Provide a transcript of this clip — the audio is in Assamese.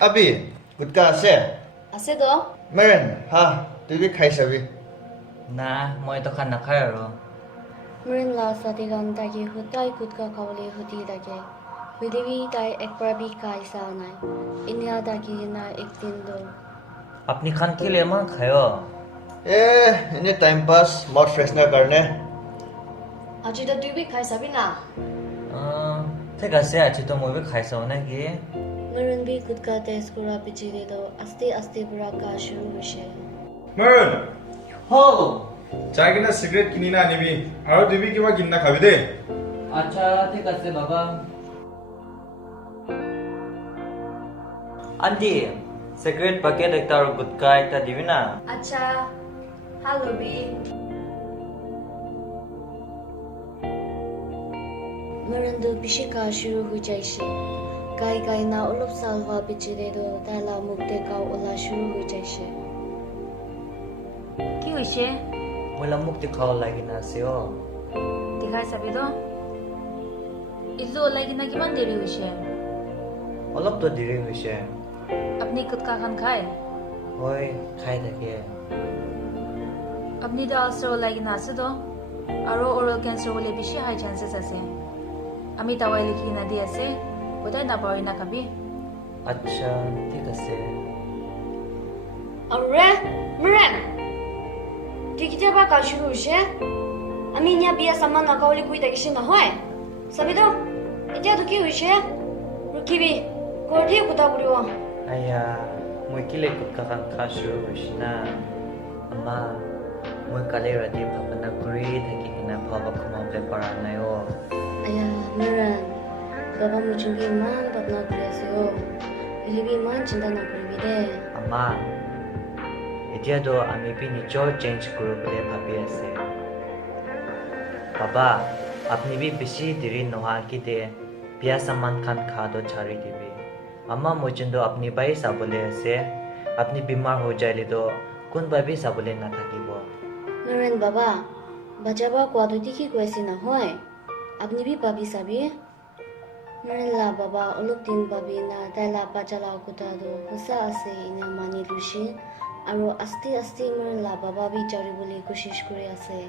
Abi, gutka ase. Ase do? Meren, ha, tu bi khai sabi. না মই তো খান নাখায় আৰু Marin la sati gan dagi hutai kutka kaule huti dage. Hudivi tai ekbar bi kai sa nai. Inya dagi na ek din do. আপনি খান খেলে এমন খায় Ini time pass, mouth freshener karne. Aji da tu bi kai sabi na. ঠিক আছে আজি তো মই খাই চাও নাকি Marin bi kutka test kura pichi de do aste aste pura ka shuru hoise. Maran, হো চাই কিনা সিগারেট কিনি না আনিবি আৰু দিবি কিবা কিনা খাবি দে আচ্ছা ঠিক আছে বাবা আন্টি সিগারেট প্যাকেট একটা আর গুটকা একটা দিবি না Acha. Hello bi. Marin do bishi ka shuru hu jaishi. Gai gai na ulop salwa pichi de do tai la mukte ka ola shuru hu jaishi. কি হইছে মোলা মুক্তি খাওয়া লাগি না আছে দেখাই চাবি তো ইটো ওলাই কিনা কিমান দেৰি হৈছে অলপ তো দেৰি হৈছে আপুনি গুটকা খান খায় হয় খাই থাকে আপুনি তো আলচাৰ ওলাই কিনা আছে তো আৰু অৰেল কেঞ্চাৰ হ'লে বেছি হাই চান্সেছ আছে আমি দাৱাই লিখি কিনা দি আছে গোটাই নাপাহৰি নাখাবি আচ্ছা ঠিক আছে Arre, Marin. Dikita ba ka shuru hoise? Ami nya biya saman na kauli kui dagishi na hoy. Sabi do? Etia to ki hoise? Rukibi, korthi kuta buriwa. আয়া মই কিলে গুটকা খান খা শুরু হইছি না আমা মই কালি রাতে ভাবনা করে থাকি কিনা ভাবা ঘুমাতে পারা নাই Aya, Marin. Baba mo chungi man patna kuri ase yo. Ilibi man chinta na kuri bide. আমা এতিয়া তো আমি বি নিজৰ চেঞ্জ কৰো বুলি ভাবি আছে বাবা আপনি বি বেছি দেৰি নোহোৱা কি দে বিয়া সামান খান খা তো ছাড়ি দিবি আমা মই যোনটো আপনি পাই চাবলৈ আছে আপনি বেমাৰ হৈ যাইলে তো কোন ভাবি চাবলৈ নাথাকিব Marin baba, bajaba kwa do dikhi kwesi na hoy. Apni bi pabi sabi. Marin la baba oluk din pabi na taila bajala kuta do husa ase inya mani lushi. Aro aste aste Marin la baba bi jari boli koshish kuri ase.